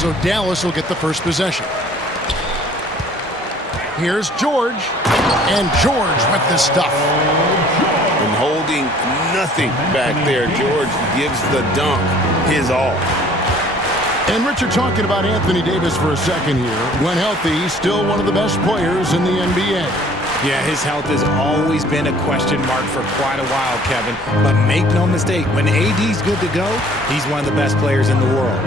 So Dallas will get the first possession. Here's George. And George with the stuff. And holding nothing back there. George gives the dunk his all. And Richard, talking about Anthony Davis for a second here. When healthy, still one of the best players in the NBA. Yeah, his health has always been a question mark for quite a while, Kevin. But make no mistake, when AD's good to go, he's one of the best players in the world.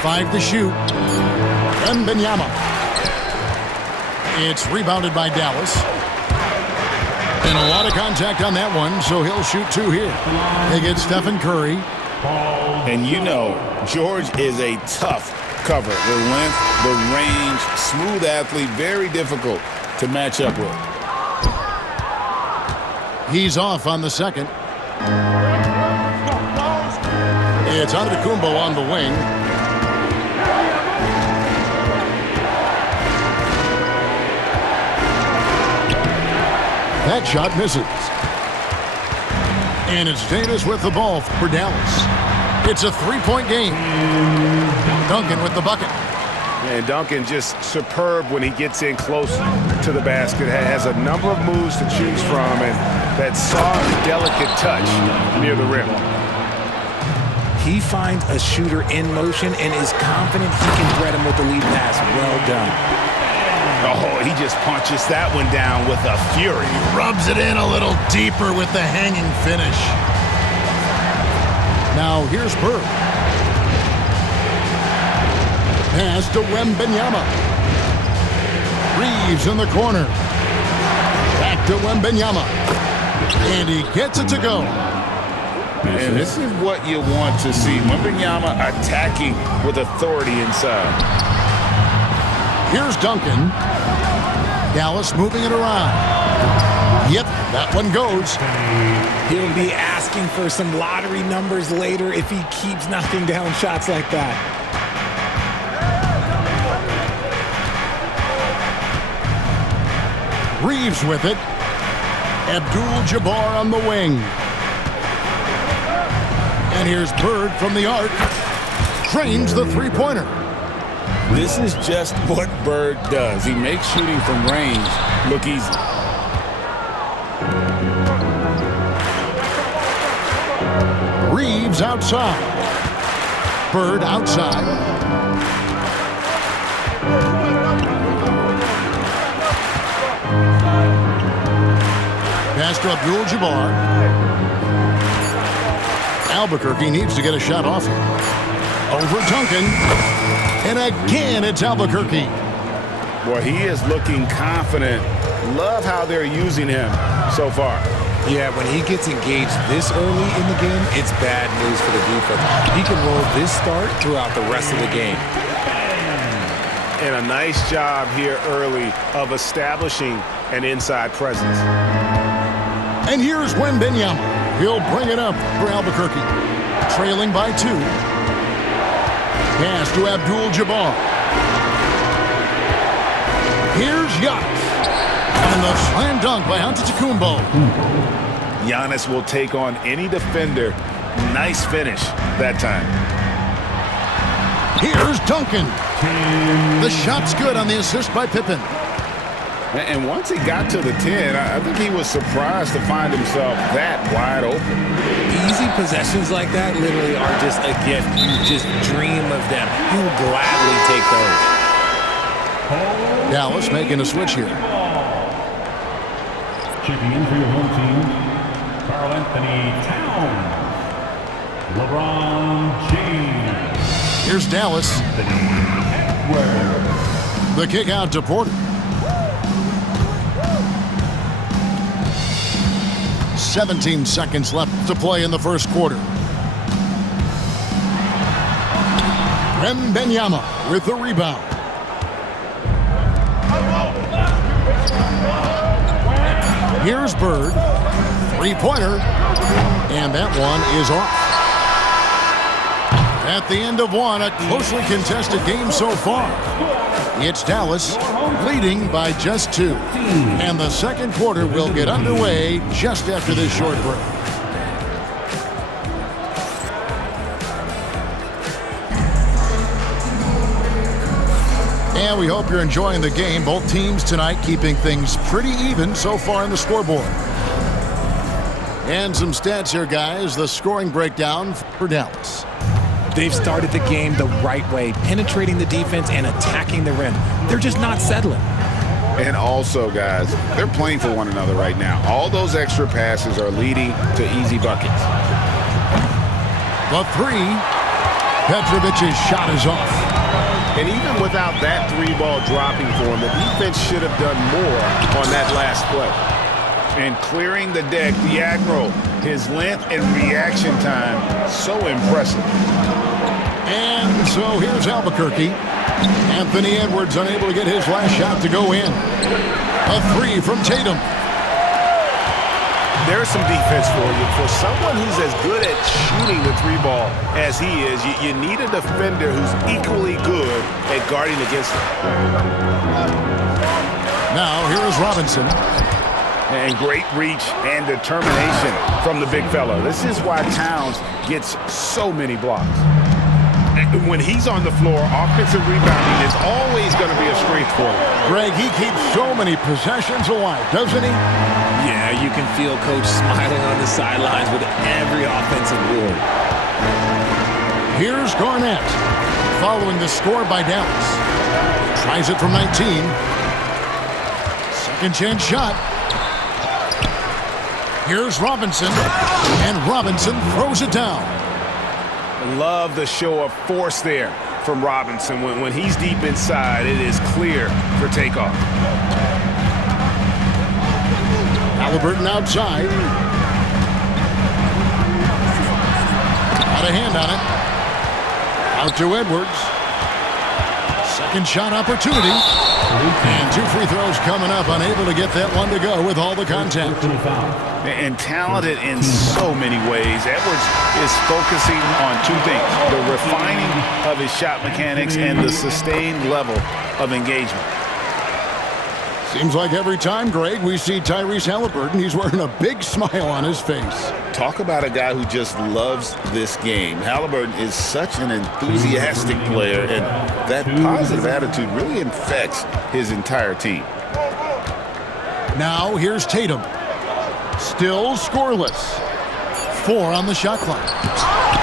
5 to shoot. Wembanyama. It's rebounded by Dallas. And a lot of contact on that one, so he'll shoot 2 here. They get Stephen Curry. And you know, George is a tough cover. The length, the range, smooth athlete, very difficult to match up with. He's off on the second. It's Antetokounmpo on the wing. That shot misses. And it's Davis with the ball for Dallas. It's a 3-point game. Duncan with the bucket. And Duncan just superb when he gets in close to the basket. Has a number of moves to choose from, and that soft, delicate touch near the rim. He finds a shooter in motion and is confident he can thread him with the lead pass. Well done. Oh, he just punches that one down with a fury. Rubs it in a little deeper with the hanging finish. Now here's Bird. Pass to Wembanyama. Reeves in the corner. Back to Wembanyama. And he gets it to go. And this is what you want to see. Wembanyama attacking with authority inside. Here's Duncan. Dallas moving it around. Yep, that one goes. He'll be asking for some lottery numbers later if he keeps knocking down shots like that. Reeves with it. Abdul-Jabbar on the wing. And here's Bird from the arc. Trains the three-pointer. This is just what Bird does. He makes shooting from range look easy. Reeves outside. Bird outside. Pass to Abdul-Jabbar. Albuquerque needs to get a shot off here. Over Duncan. And again, it's Albuquerque. Boy, he is looking confident. Love how they're using him so far. Yeah, when he gets engaged this early in the game, it's bad news for the defense. He can roll this start throughout the rest of the game. And a nice job here early of establishing an inside presence. And here's Wembanyama. He'll bring it up for Albuquerque. Trailing by 2. Pass to Abdul-Jabbar. Here's Giannis. And the slam dunk by Antetokounmpo. Giannis will take on any defender. Nice finish that time. Here's Duncan. The shot's good on the assist by Pippen. And once he got to the 10, I think he was surprised to find himself that wide open. Easy possessions like that literally are just a gift. You just dream of them. You'll gladly take those. Dallas making a switch here. Checking in for your home team, Karl-Anthony Towns. LeBron James. Here's Dallas. The kick out to Porter. 17 seconds left to play in the first quarter. Wembanyama with the rebound. Here's Bird. Three-pointer. And that one is off. At the end of one, a closely contested game so far. It's Dallas leading by just 2. And the second quarter will get underway just after this short break. And we hope you're enjoying the game. Both teams tonight keeping things pretty even so far in the scoreboard. And some stats here, guys. The scoring breakdown for Dallas. They've started the game the right way, penetrating the defense and attacking the rim. They're just not settling. And also, guys, they're playing for one another right now. All those extra passes are leading to easy buckets. The three. Petrovic's shot is off. And even without that three-ball dropping for him, the defense should have done more on that last play. And clearing the deck, the Admiral, his length and reaction time, so impressive. And so here's Albuquerque. Anthony Edwards unable to get his last shot to go in. A three from Tatum. There's some defense for you. For someone who's as good at shooting the three ball as he is, you need a defender who's equally good at guarding against him. Now here is Robinson. And great reach and determination from the big fella. This is why Towns gets so many blocks. And when he's on the floor, offensive rebounding is always going to be a strength for him. Greg, he keeps so many possessions alive, doesn't he? Yeah, you can feel Coach smiling on the sidelines with every offensive board. Here's Garnett, following the score by Dallas. Tries it from 19. Second chance shot. Here's Robinson, and Robinson throws it down. I love the show of force there from Robinson. When he's deep inside, it is clear for takeoff. Halliburton outside. Got a hand on it. Out to Edwards. Second shot opportunity. And two free throws coming up. Unable to get that one to go with all the contact. And talented in so many ways. Edwards is focusing on two things: the refining of his shot mechanics and the sustained level of engagement. Seems like every time, Greg, we see Tyrese Halliburton, he's wearing a big smile on his face. Talk about a guy who just loves this game. Halliburton is such an enthusiastic player, and that positive attitude really infects his entire team. Now here's Tatum. Still scoreless. 4 on the shot clock.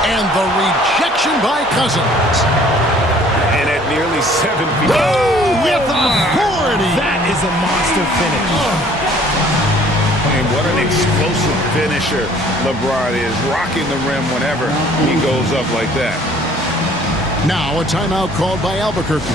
And the rejection by Cousins. And at nearly 7 feet. Oh, with authority. That is a monster finish. And what an explosive finisher LeBron is, rocking the rim whenever he goes up like that. Now a timeout called by Albuquerque.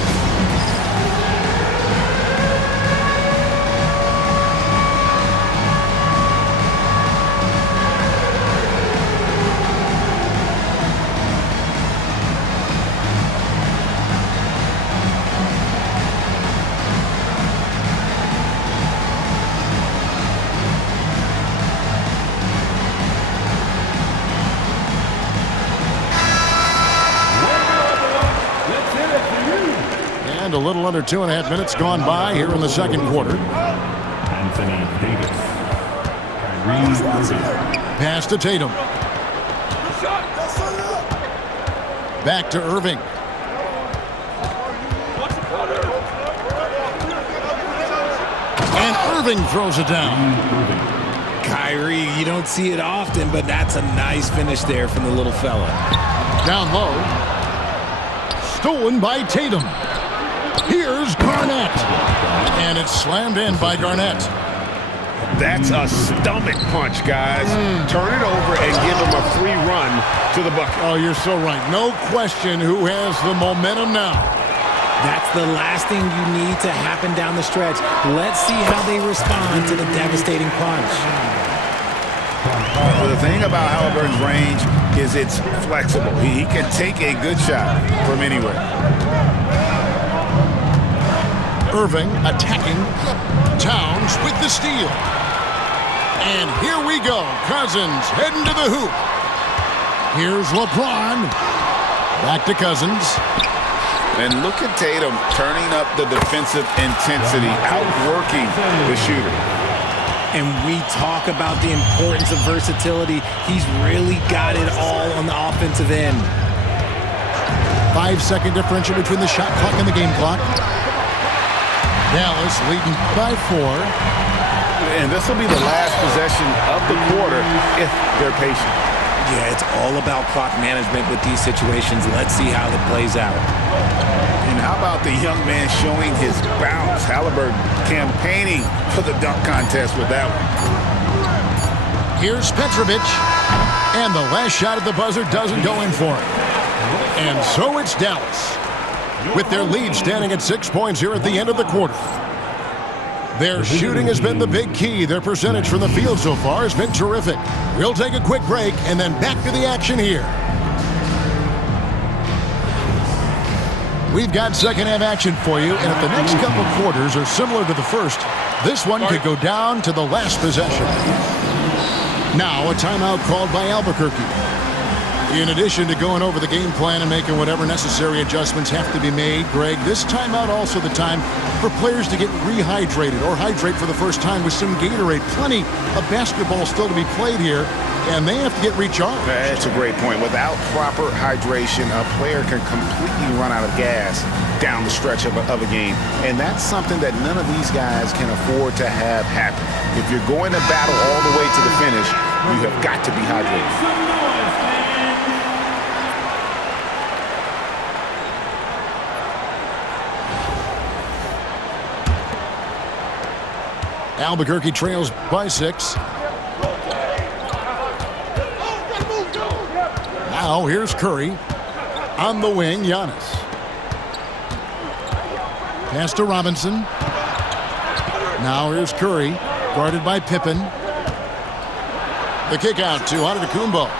A little under 2.5 minutes gone by here in the second quarter. Anthony Davis. Kyrie Irving. Pass to Tatum. Back to Irving. And Irving throws it down. Kyrie, you don't see it often, but that's a nice finish there from the little fella. Down low. Stolen by Tatum. Here's Garnett. And it's slammed in by Garnett. That's a stomach punch, guys. Turn it over and give him a free run to the bucket. Oh, you're so right. No question who has the momentum now. That's the last thing you need to happen down the stretch. Let's see how they respond to the devastating punch. The thing about Halliburton's range is it's flexible. He can take a good shot from anywhere. Irving attacking. Towns with the steal. And here we go. Cousins heading to the hoop. Here's LeBron. Back to Cousins. And look at Tatum turning up the defensive intensity, outworking the shooter. And we talk about the importance of versatility. He's really got it all on the offensive end. 5-second differential between the shot clock and the game clock. Dallas leading by 4. And this will be the last possession of the quarter if they're patient. Yeah, it's all about clock management with these situations. Let's see how it plays out. And how about the young man showing his bounce? Halliburton campaigning for the dunk contest with that one. Here's Petrovic. And the last shot at the buzzer doesn't go in for him. And so it's Dallas, with their lead standing at 6 points here at the end of the quarter. Their shooting has been the big key. Their percentage from the field so far has been terrific. We'll take a quick break and then back to the action here. We've got second half action for you, and if the next couple quarters are similar to the first, this one could go down to the last possession. Now a timeout called by Albuquerque. In addition to going over the game plan and making whatever necessary adjustments have to be made, Greg, this timeout also the time for players to get rehydrated or hydrate for the first time with some Gatorade. Plenty of basketball still to be played here, and they have to get recharged. That's a great point. Without proper hydration, a player can completely run out of gas down the stretch of a game. And that's something that none of these guys can afford to have happen. If you're going to battle all the way to the finish, you have got to be hydrated. Albuquerque trails by 6. Now here's Curry. On the wing, Giannis. Pass to Robinson. Now here's Curry, guarded by Pippen. The kick out to Antetokounmpo.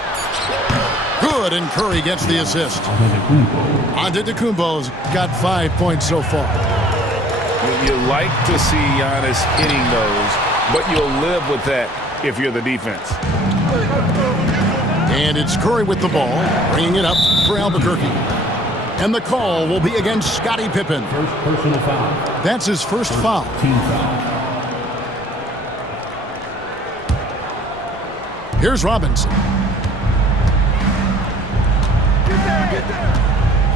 Good, and Curry gets the assist. Antetokounmpo's got 5 points so far. You like to see Giannis hitting those, but you'll live with that if you're the defense. And it's Curry with the ball, bringing it up for Albuquerque. And the call will be against Scottie Pippen. First personal foul. That's his first foul. Team foul. Here's Robinson.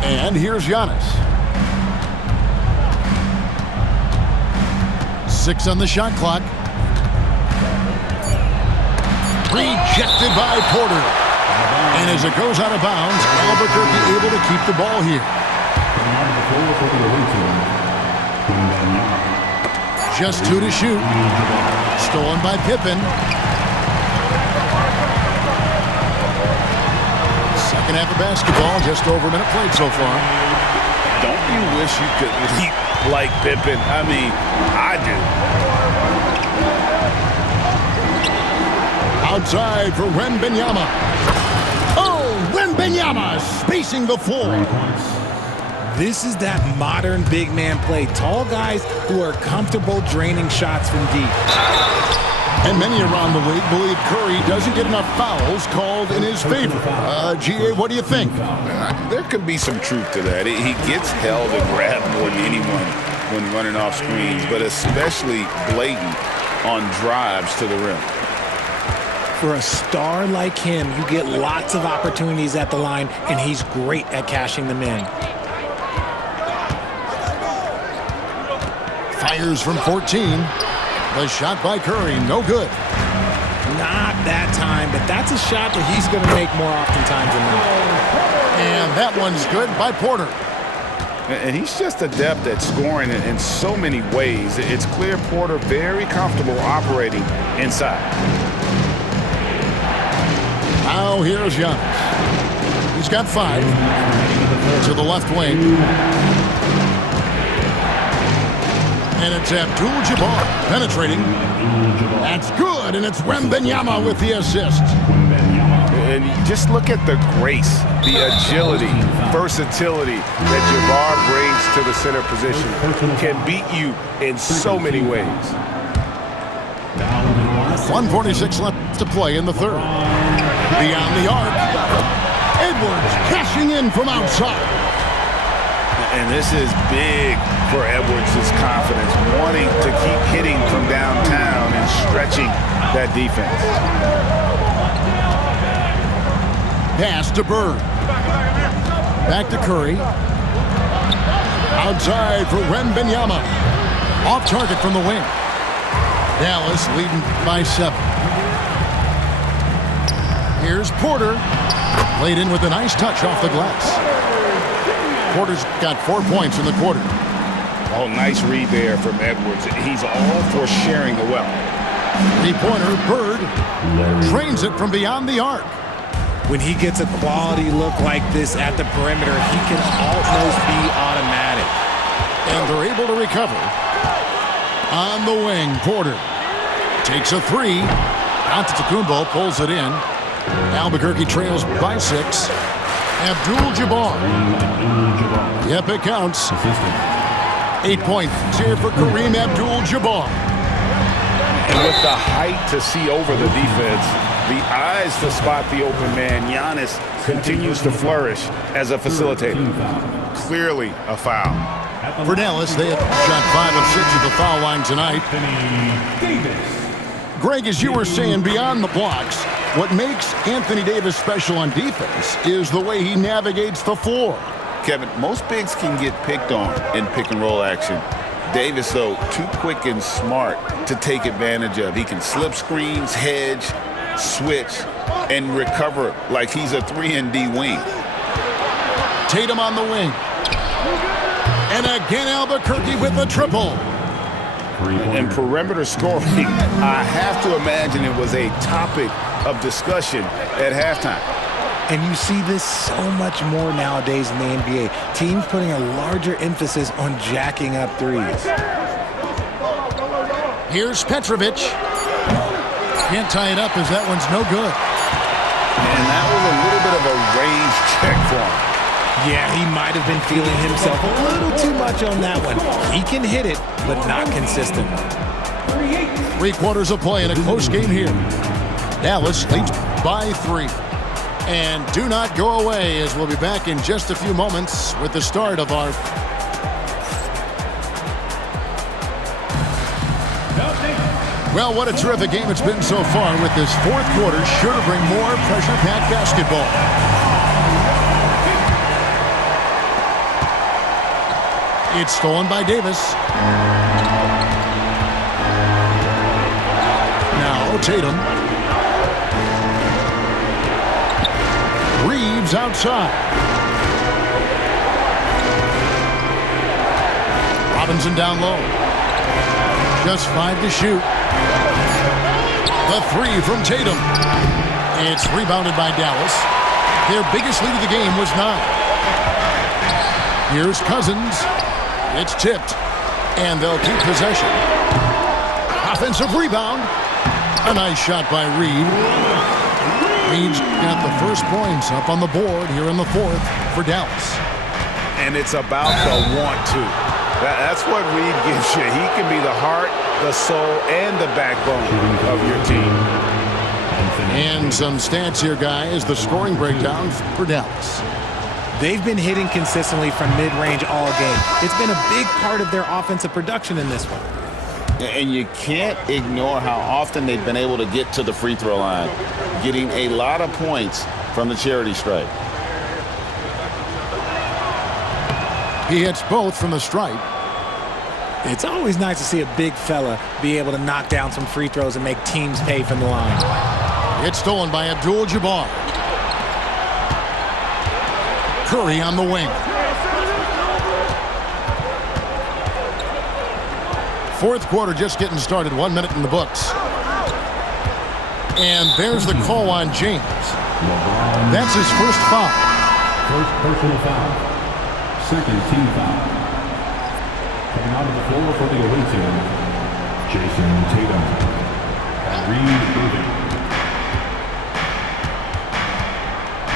And here's Giannis. 6 on the shot clock. Rejected by Porter. And as it goes out of bounds, Albuquerque able to keep the ball here. Just 2 to shoot. Stolen by Pippen. Second half of basketball, just over a minute played so far. Don't you wish you could leap like Pippen? I mean, I do. Outside for Wembanyama. Oh, Wembanyama spacing the floor. This is that modern big man play. Tall guys who are comfortable draining shots from deep. And many around the league believe Curry doesn't get enough fouls called in his favor. G.A., what do you think? There could be some truth to that. He gets held and grabbed more than anyone when running off screens, but especially blatant on drives to the rim. For a star like him, you get lots of opportunities at the line, and he's great at cashing them in. Fires from 14. The shot by Curry, no good. Not that time, but that's a shot that he's going to make more oftentimes than not. And that one's good by Porter. And he's just adept at scoring in so many ways. It's clear Porter very comfortable operating inside. Now here's Giannis. He's got 5. To the left wing. And it's Abdul-Jabbar penetrating. That's good, and it's Wembanyama with the assist. And just look at the grace, the agility, versatility that Jabbar brings to the center position. Can beat you in so many ways. 1:46 left to play in the third. Beyond the arc. Edwards cashing in from outside. And this is big for Edwards' confidence, wanting to keep hitting from downtown and stretching that defense. Pass to Bird. Back to Curry. Outside for Wembanyama. Off target from the wing. Dallas leading by 7. Here's Porter. Laid in with a nice touch off the glass. Porter's got 4 points in the quarter. Oh, nice read there from Edwards. He's all for sharing the wealth. 3-pointer, Bird. Trains it from beyond the arc. When he gets a quality look like this at the perimeter, he can almost be automatic. And they're able to recover. On the wing, Porter takes a 3. Antetokounmpo pulls it in. Albuquerque trails by 6. Abdul-Jabbar. Yep, it counts. 8 points here for Kareem Abdul-Jabbar. And with the height to see over the defense, the eyes to spot the open man, Giannis continues to flourish as a facilitator. Clearly a foul. For Dallas, they have shot 5 of 6 at the foul line tonight. Greg, as you were saying, beyond the blocks, what makes Anthony Davis special on defense is the way he navigates the floor. Kevin, most bigs can get picked on in pick-and-roll action. Davis, though, too quick and smart to take advantage of. He can slip screens, hedge, switch, and recover like he's a 3-and-D wing. Tatum on the wing. And again, Albuquerque with a triple. And perimeter scoring, I have to imagine it was a topic of discussion at halftime. And you see this so much more nowadays in the NBA. Teams putting a larger emphasis on jacking up threes. Here's Petrovic. Can't tie it up as that one's no good. And that was a little bit of a range check for him. Yeah, he might have been feeling himself a little too much on that one. He can hit it, but not consistent. 3 quarters of play in a close game here. Dallas leads by 3. And do not go away, as we'll be back in just a few moments with the start of our... Well, what a terrific game it's been so far, with this 4th quarter sure to bring more pressure-packed basketball. It's stolen by Davis. Now Tatum. Reeves outside. Robinson down low. Just 5 to shoot. The 3 from Tatum. It's rebounded by Dallas. Their biggest lead of the game was 9. Here's Cousins. It's tipped, and they'll keep possession. Offensive rebound. A nice shot by Reed. Reed's got the first points up on the board here in the 4th for Dallas. And it's about the want to. That's what Reed gives you. He can be the heart, the soul, and the backbone of your team. And some stats here, guys. The scoring breakdown for Dallas. They've been hitting consistently from mid-range all game. It's been a big part of their offensive production in this one. And you can't ignore how often they've been able to get to the free throw line, getting a lot of points from the charity stripe. He hits both from the stripe. It's always nice to see a big fella be able to knock down some free throws and make teams pay from the line. It's stolen by Abdul-Jabbar. Curry on the wing. 4th quarter just getting started. 1 minute in the books. And there's the call on James. That's his first foul. First personal foul. Second team foul. Coming out of the floor for the away team, Jason Tatum. Reed Irving.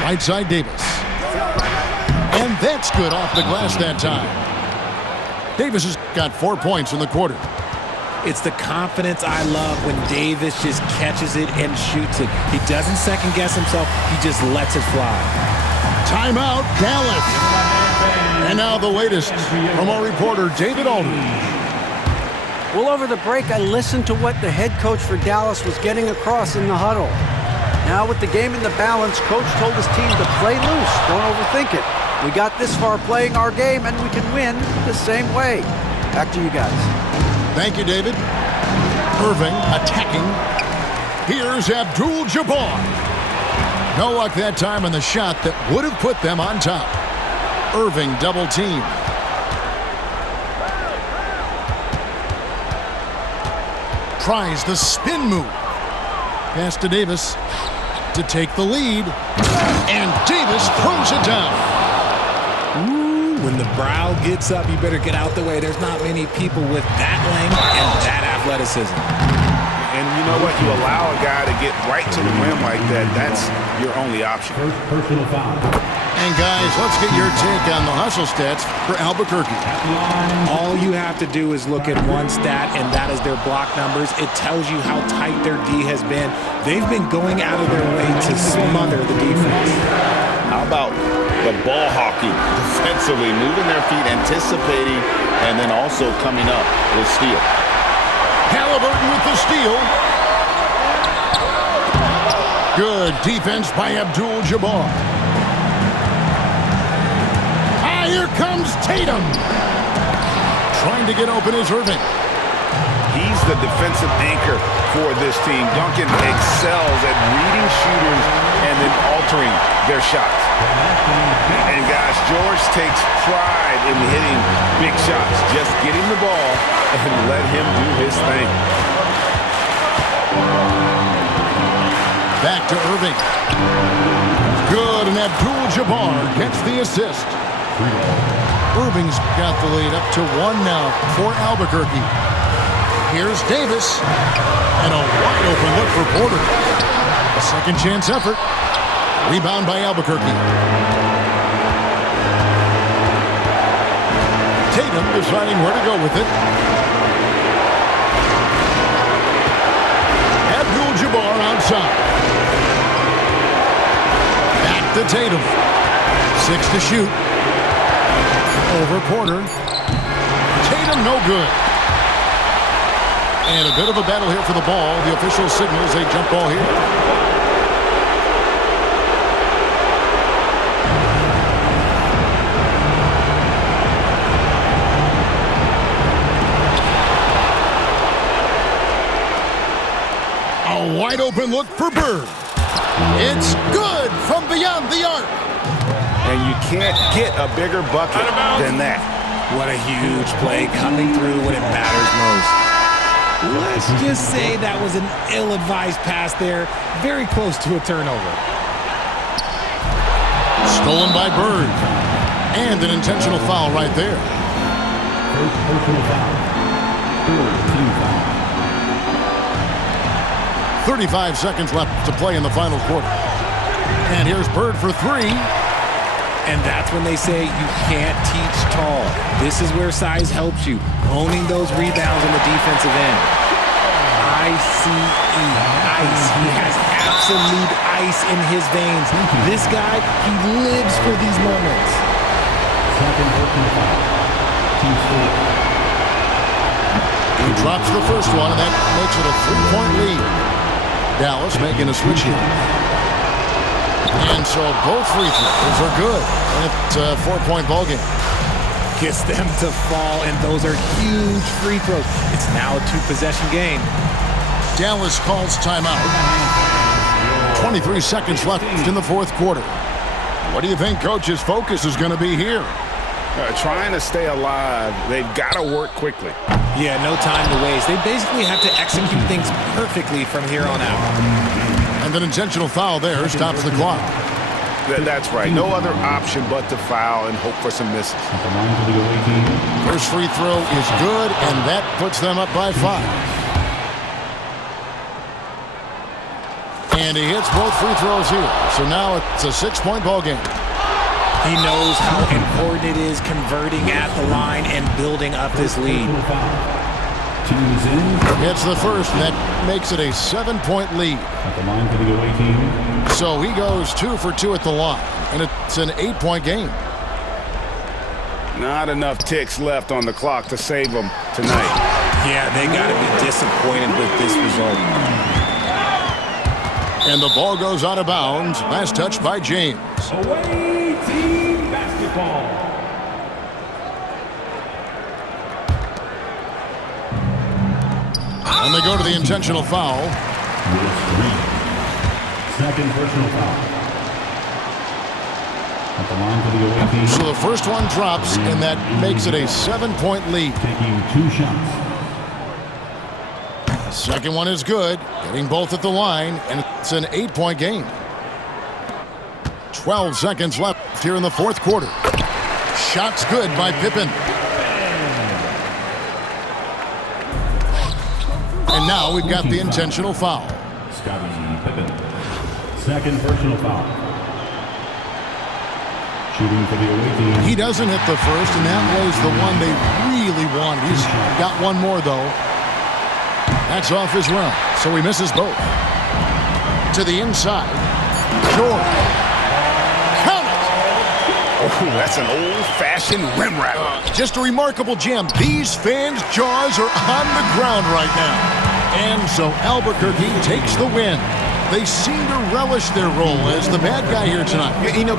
Right side Davis. And that's good off the glass that time. Davis has got 4 points in the quarter. It's the confidence I love when Davis just catches it and shoots it. He doesn't second guess himself. He just lets it fly. Timeout, Dallas. And now the latest from our reporter, David Aldridge. Well, over the break, I listened to what the head coach for Dallas was getting across in the huddle. Now with the game in the balance, coach told his team to play loose. Don't overthink it. We got this far playing our game, and we can win the same way. Back to you guys. Thank you, David. Irving attacking. Here's Abdul-Jabbar. No luck that time on the shot that would have put them on top. Irving double team. Tries the spin move. Pass to Davis to take the lead. And Davis throws it down. Ooh, when the brow gets up, you better get out the way. There's not many people with that length and that athleticism. And you know what? You allow a guy to get right to the rim like that, that's your only option. First personal foul. And guys, let's get your take on the hustle stats for Albuquerque. All you have to do is look at one stat, and that is their block numbers. It tells you how tight their D has been. They've been going out of their way to smother the defense. How about the ball hawking defensively, moving their feet, anticipating, and then also coming up with steal. Halliburton with the steal. Good defense by Abdul-Jabbar. Here comes Tatum. Trying to get open is Irving. He's the defensive anchor for this team. Duncan excels at reading shooters and then altering their shots. And guys, George takes pride in hitting big shots. Just get him the ball and let him do his thing. Back to Irving. Good, and Abdul-Jabbar gets the assist. Irving's got the lead up to 1 now for Albuquerque. Here's Davis. And a wide open look for Porter. A second chance effort. Rebound by Albuquerque. Tatum deciding where to go with it. Abdul-Jabbar outside. Back to Tatum. 6 to shoot. Over Porter. Tatum no good. And a bit of a battle here for the ball. The official signals a jump ball here. A wide open look for Bird. It's good from beyond the arc. And you can't get a bigger bucket than that. What a huge play coming through when it matters most. Let's just say that was an ill-advised pass there. Very close to a turnover. Stolen by Bird. And an intentional foul right there. First personal foul. Third team foul. 35 seconds left to play in the final quarter. And here's Bird for 3. And that's when they say you can't teach tall. This is where size helps you. Owning those rebounds on the defensive end. ICE. Ice. He has absolute ice in his veins. This guy, he lives for these moments. Second personal foul. Team foul. He drops the first one, and that makes it a 3-point lead. Dallas making a switch here. And so both free throws are good. It's a 4-point ball game. Gets them to fall, and those are huge free throws. It's now a 2-possession game. Dallas calls timeout. 23 seconds left in the fourth quarter. What do you think Coach's focus is going to be here? Trying to stay alive. They've got to work quickly. Yeah, no time to waste. They basically have to execute things perfectly from here on out. And an intentional foul there stops the clock. That's right. No other option but to foul and hope for some misses. At the line for the away team. First free throw is good, and that puts them up by 5. And he hits both free throws here. So now it's a 6-point ball game. He knows how important it is converting at the line and building up this lead. Team is in. Hits the first, and that makes it a 7-point lead. At the line for the away team. So he goes 2 for 2 at the line, and it's an 8-point game. Not enough ticks left on the clock to save them tonight. Yeah, they got to be disappointed with this result. And the ball goes out of bounds. Last touch by James. Away team basketball. And they go to the intentional foul. Willis Reed. Second personal foul. At the line for the away team. So the first one drops, and that makes it a 7-point lead. Taking 2 shots. Second one is good, getting both at the line, and it's an 8-point game. 12 seconds left here in the fourth quarter. Shot's good by Pippen. And now we've got the intentional foul. Scottie Pippen. Second personal foul. Shooting for the away team. He doesn't hit the first, and that was the one they really wanted. He's got one more, though. That's off as well, so he misses both. To the inside. Jordan. Count it! Oh, that's an old-fashioned rim wrap. Just a remarkable jam. These fans' jaws are on the ground right now. And so Albuquerque takes the win. They seem to relish their role as the bad guy here tonight. You know,